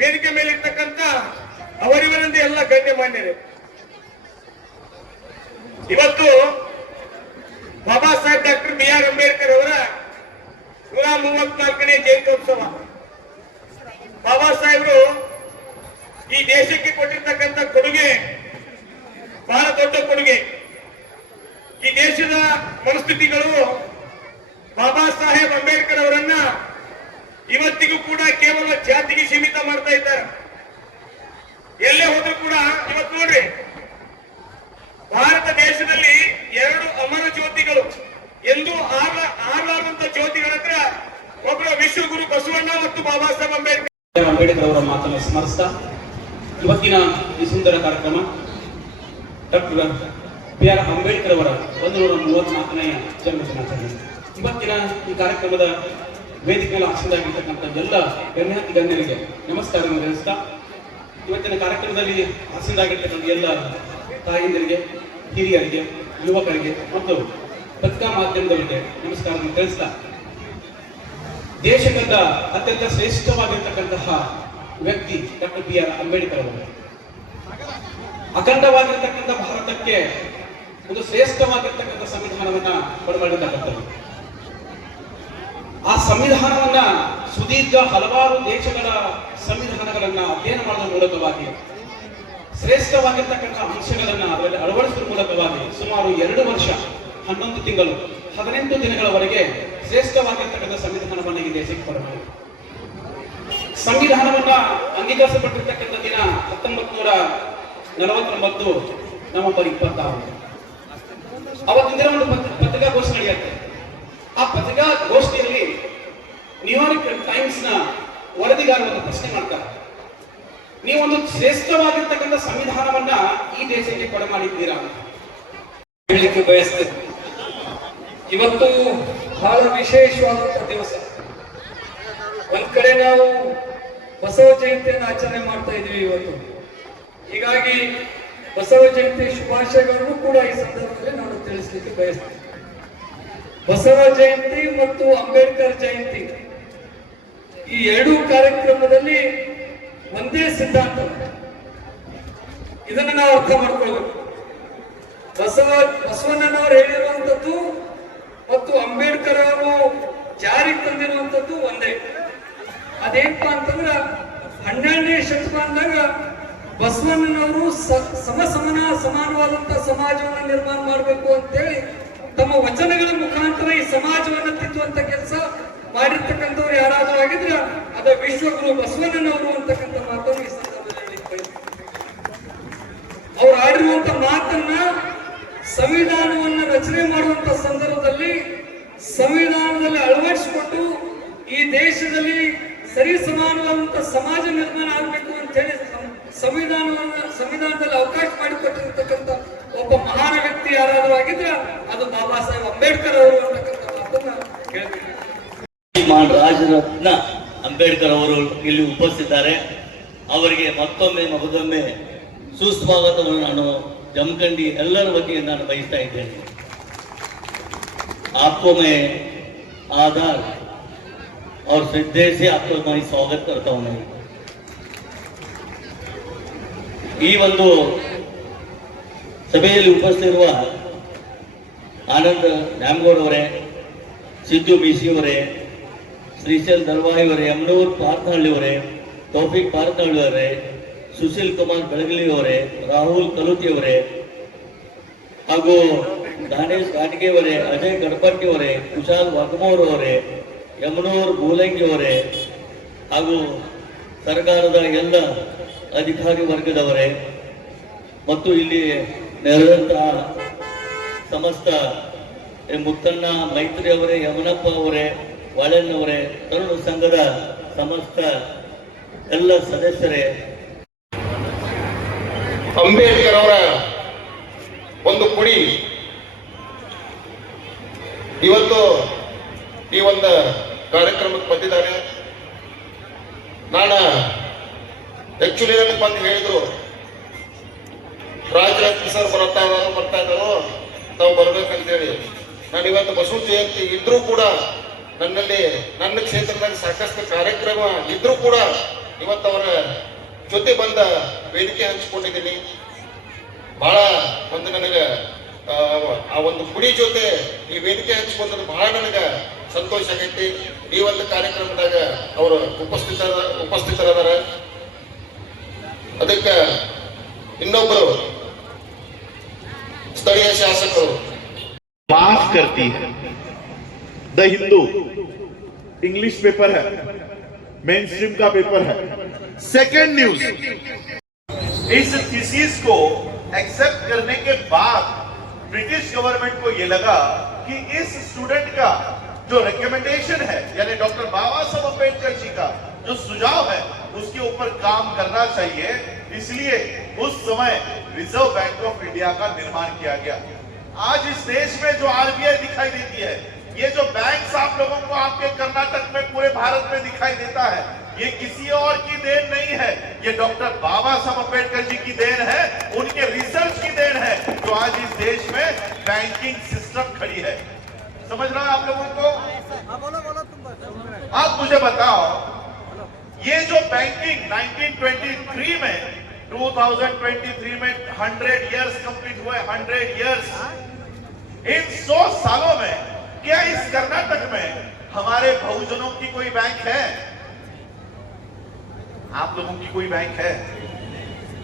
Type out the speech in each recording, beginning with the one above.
ವೇದಿಕೆ ಮೇಲೆ ಇರ್ತಕ್ಕಂಥ ಅವರಿವರಿಂದ ಎಲ್ಲ ಗಣ್ಯಮಾನ್ಯರೇ, ಇವತ್ತು ಬಾಬಾ ಸಾಹೇಬ್ ಡಾಕ್ಟರ್ BR ಅಂಬೇಡ್ಕರ್ ಅವರ 134ನೇ ಜಯಂತ್ಯೋತ್ಸವ. ಬಾಬಾ ಸಾಹೇಬರು ಈ ದೇಶಕ್ಕೆ ಕೊಟ್ಟಿರ್ತಕ್ಕಂಥ ಕೊಡುಗೆ ಬಹಳ ದೊಡ್ಡ ಕೊಡುಗೆ. ಈ ದೇಶದ ಮನಸ್ಥಿತಿಗಳು ಬಾಬಾ ಸಾಹೇಬ್ ಅಂಬೇಡ್ಕರ್ ಅವರನ್ನ ಇವತ್ತಿಗೂ ಕೂಡ ಕೇವಲ ಜಾತಿಗೆ ಸೀಮಿತ ಮಾಡ್ತಾ ಇದ್ದಾರೆ. ಎಲ್ಲೇ ಹೋದ್ರೂ ಕೂಡ ಇವತ್ತು ನೋಡ್ರಿ, ಭಾರತ ದೇಶದಲ್ಲಿ 2 ಅಮರ ಜ್ಯೋತಿಗಳು ಎಂದು ಆರ್ಲಾರ್ದಂತ ಜ್ಯೋತಿಗಳ ಹತ್ರ ಒಬ್ಬರ ವಿಶ್ವಗುರು ಬಸವಣ್ಣ ಮತ್ತು ಬಾಬಾ ಸಾಹೇಬ್ ಅಂಬೇಡ್ಕರ್ ಅವರ ಮಾತನ್ನು ಸ್ಮರಿಸ್ತಾ ಇವತ್ತಿನ ಈ ಸುಂದರ ಕಾರ್ಯಕ್ರಮ ಡಾಕ್ಟರ್ BR ಅಂಬೇಡ್ಕರ್ ಅವರ 134ನೇ ಜನ್ಮ ದಿನಾಚರಣೆ. ಇವತ್ತಿನ ಈ ಕಾರ್ಯಕ್ರಮದ ವೇದಿಕೆಯಲ್ಲಿ ಆಸೀನರಾಗಿರ್ತಕ್ಕಂಥ ಎಲ್ಲ ಗಣ್ಯರಿಗೆ ನಮಸ್ಕಾರವನ್ನು ತಿಳಿಸ್ತಾ, ಇವತ್ತಿನ ಕಾರ್ಯಕ್ರಮದಲ್ಲಿ ಆಸೀನರಾಗಿರ್ತಕ್ಕಂಥ ಎಲ್ಲ ತಾಯಂದಿರಿಗೆ, ಹಿರಿಯರಿಗೆ, ಯುವಕರಿಗೆ ಮತ್ತು ಪತ್ರಿಕಾ ಮಾಧ್ಯಮದವರಿಗೆ ನಮಸ್ಕಾರವನ್ನು ತಿಳಿಸ್ತಾ, ದೇಶದ ಅತ್ಯಂತ ಶ್ರೇಷ್ಠವಾಗಿರ್ತಕ್ಕಂತಹ ವ್ಯಕ್ತಿ ಡಾಕ್ಟರ್ BR ಅಂಬೇಡ್ಕರ್ ಅವರು ಅಖಂಡವಾಗಿರ್ತಕ್ಕಂಥ ಭಾರತಕ್ಕೆ ಒಂದು ಶ್ರೇಷ್ಠವಾಗಿರ್ತಕ್ಕಂಥ ಸಂವಿಧಾನವನ್ನ ಕೊಡಮಾಡಿರ್ತಕ್ಕಂಥದ್ದು. ಆ ಸಂವಿಧಾನವನ್ನ ಸುದೀರ್ಘ ಹಲವಾರು ದೇಶಗಳ ಸಂವಿಧಾನಗಳನ್ನ ಅಧ್ಯಯನ ಮಾಡುವ ಮೂಲಕವಾಗಿ ಶ್ರೇಷ್ಠವಾಗಿರ್ತಕ್ಕಂಥ ಅಂಶಗಳನ್ನ ಅದರಲ್ಲಿ ಅಳವಡಿಸುವ ಮೂಲಕವಾಗಿ ಸುಮಾರು 2 ವರ್ಷ 11 ತಿಂಗಳು 18 ದಿನಗಳವರೆಗೆ ಶ್ರೇಷ್ಠವಾಗಿರ್ತಕ್ಕಂಥ ಸಂವಿಧಾನವನ್ನ ಈ ದೇಶಕ್ಕೆ ಕೊಡಮಾಡಿ. ಸಂವಿಧಾನವನ್ನ ಅಂಗೀಕರಿಸಲ್ಪಟ್ಟಿರ್ತಕ್ಕಂಥ ದಿನ 1949 ನವೆಂಬರ್ 26. ಅವತ್ತಿನ ದಿನ ಒಂದು ಪತ್ರಿಕಾಗೋಷ್ಠಿ ನಡೆಯುತ್ತೆ. ಆ ಪತ್ರಿಕಾಗೋಷ್ಠಿಯಲ್ಲಿ ನ್ಯೂಯಾರ್ಕ್ ಟೈಮ್ಸ್ ನ ವರದಿಗಾರ ಒಂದು ಪ್ರಶ್ನೆ ಮಾಡ್ತಾರೆ, ನೀವೊಂದು ಶ್ರೇಷ್ಠವಾಗಿರ್ತಕ್ಕಂಥ ಸಂವಿಧಾನವನ್ನ ಈ ದೇಶಕ್ಕೆ ಕೊಡಮಾಡಿದ್ದೀರಾ ಅಂತ ಹೇಳಲಿಕ್ಕೆ ಬಯಸ್ತೇನೆ. ಇವತ್ತು ಬಹಳ ವಿಶೇಷವಾದಂತಹ ದಿವಸ. ಒಂದ್ ಕಡೆ ನಾವು ಬಸವ ಜಯಂತಿಯನ್ನು ಆಚರಣೆ ಮಾಡ್ತಾ ಇದೀವಿ ಇವತ್ತು. ಹೀಗಾಗಿ ಬಸವ ಜಯಂತಿ ಶುಭಾಶಯಗಳನ್ನು ಕೂಡ ಈ ಸಂದರ್ಭದಲ್ಲಿ ನಾನು ತಿಳಿಸಲಿಕ್ಕೆ ಬಯಸ್ತೇನೆ. ಬಸವ ಜಯಂತಿ ಮತ್ತು ಅಂಬೇಡ್ಕರ್ ಜಯಂತಿ ಈ 2 ಕಾರ್ಯಕ್ರಮದಲ್ಲಿ ಒಂದೇ ಸಿದ್ಧಾಂತ. ಇದನ್ನು ನಾವು ಅರ್ಥ ಮಾಡ್ಕೊಳ್ಬೇಕು. ಬಸವಣ್ಣನವರು ಹೇಳಿರುವಂತದ್ದು ಮತ್ತು ಅಂಬೇಡ್ಕರ್ ಅವರು ಜಾರಿಗೆ ತಂದಿರುವಂತದ್ದು ಒಂದೇ. ಅದೇನಪ್ಪ ಅಂತಂದ್ರ 12ನೇ ಶತಮಾನದಾಗ ಬಸವಣ್ಣನವರು ಸಮಾನವಾದಂತಹ ಸಮಾಜವನ್ನು ನಿರ್ಮಾಣ ಮಾಡಬೇಕು ಅಂತೇಳಿ ತಮ್ಮ ವಚನಗಳ ಮುಖಾಂತರ ಈ ಸಮಾಜವನ್ನು ತಿದ್ದುವಂತ ಕೆಲಸ ಮಾಡಿರ್ತಕ್ಕಂಥವ್ರು ಯಾರಾದ್ರೂ ಆಗಿದ್ರೆ ಅದ ವಿಶ್ವಗುರು ಬಸವಣ್ಣನವರು ಅಂತಕ್ಕಂಥ ಮಾತನ್ನು ಈ ಸಂದರ್ಭದಲ್ಲಿ ಅವ್ರು ಆಡಿರುವಂತ ಮಾತನ್ನ ಸಂವಿಧಾನವನ್ನ ರಚನೆ ಮಾಡುವಂತ ಸಂದರ್ಭದಲ್ಲಿ ಸಂವಿಧಾನದಲ್ಲಿ ಅಳವಡಿಸಿಕೊಂಡು ಈ ದೇಶದಲ್ಲಿ ಸರಿ ಸಮಾನವಾದಂತಹ ಸಮಾಜ ನಿರ್ಮಾಣ ಆಗಬೇಕು ಅಂತ ಹೇಳಿ ಸಂವಿಧಾನದಲ್ಲಿ ಅವಕಾಶ ಮಾಡಿಕೊಟ್ಟಿರ್ತಕ್ಕಂಥ ಒಬ್ಬ ಮಹಾನ್ ವ್ಯಕ್ತಿ ಯಾರಾದ್ರೂ ಆಗಿದ್ರೆ ಅದು ಬಾಬಾ ಸಾಹೇಬ್ ಅಂಬೇಡ್ಕರ್ ಅವರು ಅಂತಕ್ಕಂಥ ಮಾತನ್ನ ಹೇಳ್ಬೇಕು. ರಾಜರತ್ನ ಅಂಬೇಡ್ಕರ್ ಅವರು ಇಲ್ಲಿ ಉಪಸ್ಥಿತಿದ್ದಾರೆ. ಅವರಿಗೆ ಮಗದೊಮ್ಮೆ ಸುಸ್ವಾಗತವನ್ನು ನಾನು ಜಮಖಂಡಿ ಎಲ್ಲರ ವತಿಯಿಂದ ನಾನು ಬಯಸ್ತಾ ಇದ್ದೇನೆ. आपको मैं आदर और श्रद्धे से आपको मैं स्वागत करता हूं. ಈ ಒಂದು ಸಭೆಯಲ್ಲಿ ಉಪಸ್ಥಿತಿರುವ ಆನಂದ್ ನ್ಯಾಮಗೌಡ ಅವರೇ, ಸಿದ್ದು ಬಿಸಿ ಅವರೇ, ಶ್ರೀಶೈಲ್ ದರ್ವಾಯಿ ಅವರೇ, ಯಮನೂರ್ ಪಾರ್ಥಹಳ್ಳಿ ಅವರೇ, ತೌಫಿಕ್ ಪಾರ್ಥಹಳ್ಳಿ ಅವರೇ, ಸುಶೀಲ್ ಕುಮಾರ್ ಬೆಳಗಲಿ ಅವರೇ, ರಾಹುಲ್ ಕಲುತಿ ಅವರೇ, ಹಾಗೂ ದಾನೇಶ್ ಘಾಟಿಗೆ ಅವರೇ, ಅಜಯ್ ಗಣಪತಿ ಅವರೇ, ಕುಶಾಲ್ ವಾಘಮೋರ್ ಅವರೇ, ಯಮನೂರ್ ಗೋಲಂಗಿ ಅವರೇ, ಹಾಗೂ ಸರ್ಕಾರದ ಎಲ್ಲ ಅಧಿಕಾರಿ ವರ್ಗದವರೇ ಮತ್ತು ಇಲ್ಲಿ ನೆರೆದಂತಹ ಸಮಸ್ತ ಮುತ್ತಣ್ಣ ಮೈತ್ರಿ ಅವರೇ, ಯಮನಪ್ಪ ಅವರೇ, ವಾಳೆಣ್ಣವರೇ, ತರುಣ ಸಂಘದ ಸಮಸ್ತ ಎಲ್ಲ ಸದಸ್ಯರೇ, ಅಂಬೇಡ್ಕರ್ ಅವರ ಒಂದು ಕುಡಿ ಇವತ್ತು ಈ ಒಂದು ಕಾರ್ಯಕ್ರಮಕ್ಕೆ ಬಂದಿದ್ದಾರೆ. ನಾನು ಆಕ್ಚುಲಿ ನನಗೆ ಬಂದು ಹೇಳಿದ್ರು, ರಾಜರತ್ನ ಸರ್ ಬರ್ತಾ ಇದ್ದಾರೋ ತಾವು ಬರ್ಬೇಕಂತೇಳಿ. ನಾನು ಇವತ್ತು ಬಸವ ಜಯಂತಿ ಇದ್ರೂ ಕೂಡ ನನ್ನ ಕ್ಷೇತ್ರದಲ್ಲಿ ಸಾಕಷ್ಟು ಕಾರ್ಯಕ್ರಮ ಇದ್ರೂ ಕೂಡ ಇವತ್ತು ಅವರ ಜೊತೆ ಬಂದ ವೇದಿಕೆ ಹಂಚಿಕೊಂಡಿದ್ದೀನಿ. ಬಹಳ ಒಂದು ನನಗೆ ಆ ಒಂದು ಗುಡಿ ಜೊತೆ ಈ ವೇದಿಕೆ ಹಂಚಿಕೊಂಡದ್ದು ಬಹಳ ನನಗೆ ಸಂತೋಷ ಆಗೈತಿ. ಈ ಒಂದು ಕಾರ್ಯಕ್ರಮದಾಗ ಅವರು ಉಪಸ್ಥಿತರಾದಾರ. ಅದಕ್ಕೆ ಇನ್ನೊಬ್ಬರು ಸ್ಥಳೀಯ ಶಾಸಕರು माफ करती है। द हिंदू इंग्लिश पेपर है, मेन स्ट्रीम का पेपर है। सेकेंड न्यूज, इस थीसिस को एक्सेप्ट करने के बाद ब्रिटिश गवर्नमेंट को यह लगा कि इस स्टूडेंट का जो रिकमेंडेशन है, यानी डॉक्टर बाबा साहब अम्बेडकर जी का जो सुझाव है, उसके ऊपर काम करना चाहिए। इसलिए उस समय रिजर्व बैंक ऑफ इंडिया का निर्माण किया गया। आज इस देश में जो आरबीआई दिखाई देती है, ये जो बैंक्स आप लोगों को आपके कर्नाटक में पूरे भारत में दिखाई देता है, ये किसी और की देन नहीं है, ये डॉक्टर बाबा साहब अम्बेडकर जी की देन है, उनके रिसर्च की देन है, जो आज इस देश में बैंकिंग सिस्टम खड़ी है। समझ रहा है आप लोगों को? आप मुझे बताओ, ये जो बैंकिंग 1923 में 2023 में 100 इयर्स कंप्लीट हुए, 100 इयर्स, इन 100 सालों में क्या इस कर्नाटक में हमारे बहुजनों की कोई बैंक है? आप लोगों की कोई बैंक है?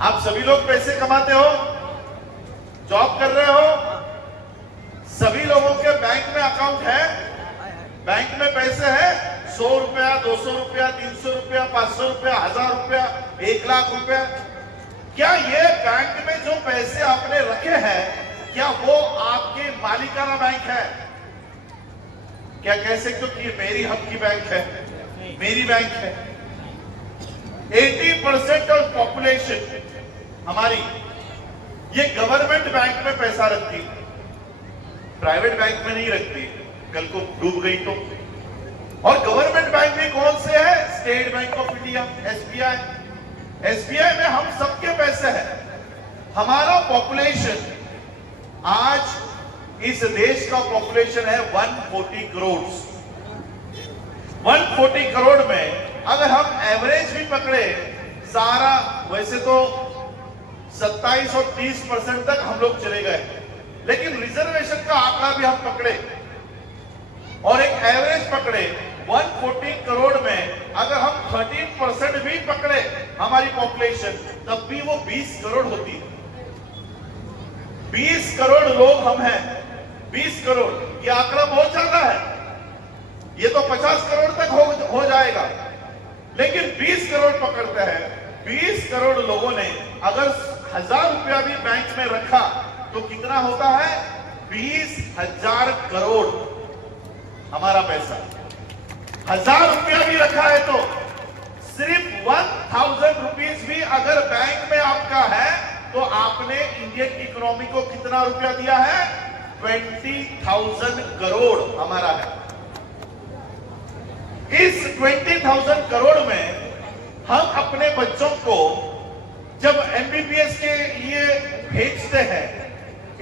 आप सभी लोग पैसे कमाते हो, जॉब कर रहे हो, सभी लोगों के बैंक में अकाउंट है, बैंक में पैसे है, 100 रुपया, 200 रुपया, 300 रुपया, 500 रुपया, 1000 रुपया, 1 लाख रुपया। क्या ये बैंक में जो पैसे आपने रखे हैं, क्या वो आपके मालिकाना बैंक है? क्या कह सकते हो कि मेरी हक की बैंक है, मेरी बैंक है? 80% ऑफ पॉपुलेशन हमारी ये गवर्नमेंट बैंक में पैसा रखती, प्राइवेट बैंक में नहीं रखती, कल को डूब गई तो। और गवर्नमेंट बैंक भी कौन से है? State bank of India, SBI. SBI में हम सबके पैसे हैं। हमारा पॉपुलेशन आज इस देश का पॉपुलेशन है 140 करोड़। 140 करोड़ में अगर हम एवरेज भी पकड़े सारा, वैसे तो 27 और 30% तक हम लोग चले गए, लेकिन रिजर्वेशन का आंकड़ा भी हम पकड़े और एक एवरेज पकड़े 140 करोड़ में अगर हम 13% भी पकड़े हमारी पॉपुलेशन, तब भी वो 20 करोड़ होती है। 20 करोड़ लोग हम हैं, 20 करोड़, ये आंकड़ा बहुत ज्यादा है, ये तो 50 करोड़ तक हो जाएगा, लेकिन 20 करोड़ पकड़ते हैं। 20 करोड़ लोगों ने अगर 1000 रुपया भी बैंक में रखा तो कितना होता है? 20,000 करोड़ हमारा पैसा। 1000 रुपया भी रखा है तो सिर्फ 1000 रुपीज भी अगर बैंक में आपका है तो आपने इंडियन इकोनॉमी को कितना रुपया दिया है? 20,000 करोड़ हमारा है। इस 20,000 करोड़ में हम अपने बच्चों को जब एमबीबीएस के लिए भेजते हैं,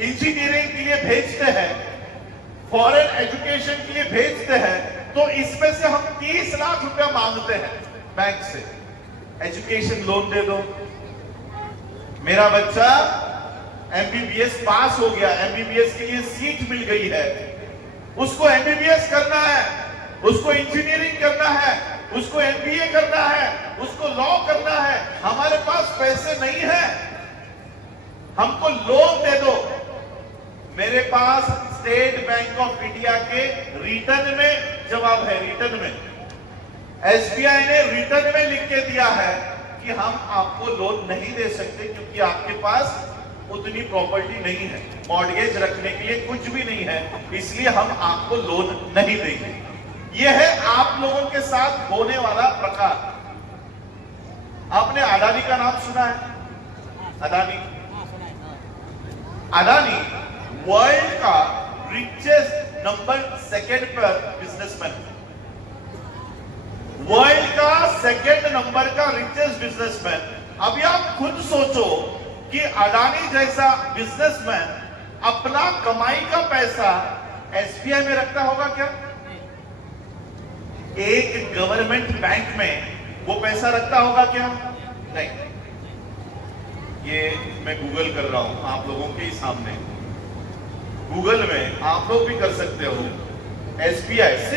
इंजीनियरिंग के लिए भेजते हैं, फॉरेन एजुकेशन के लिए भेजते हैं, तो इसमें से हम 30 लाख रुपया मांगते हैं बैंक से, एजुकेशन लोन दे दो। मेरा बच्चा एमबीबीएस पास हो गया, एमबीबीएस के लिए सीट मिल गई है, उसको एमबीबीएस करना है, उसको इंजीनियरिंग करना है, उसको एमबीए करना है, उसको लॉ करना है, हमारे पास पैसे नहीं है, हमको लोन दे दो। मेरे पास स्टेट बैंक ऑफ इंडिया के रिटर्न में जवाब है, रिटर्न में एसबीआई ने रिटर्न में लिख के दिया है कि हम आपको लोन नहीं दे सकते क्योंकि आपके पास उतनी प्रॉपर्टी नहीं है, मॉर्गेज रखने के लिए कुछ भी नहीं है, इसलिए हम आपको लोन नहीं देंगे। यह है आप लोगों के साथ होने वाला प्रकार। आपने अडानी का नाम सुना है? अडानी वर्ल्ड का रिचेस्ट नंबर 2 पर बिजनेसमैन, वर्ल्ड का 2 नंबर का रिचेस्ट बिजनेसमैन। अभी आप खुद सोचो कि अडानी जैसा बिजनेसमैन अपना कमाई का पैसा एसबीआई में रखता होगा क्या? एक गवर्नमेंट बैंक में वो पैसा रखता होगा क्या? नहीं। ये मैं गूगल कर रहा हूं आप लोगों के ही सामने। गूगल में आप लोग भी कर सकते हो, SBI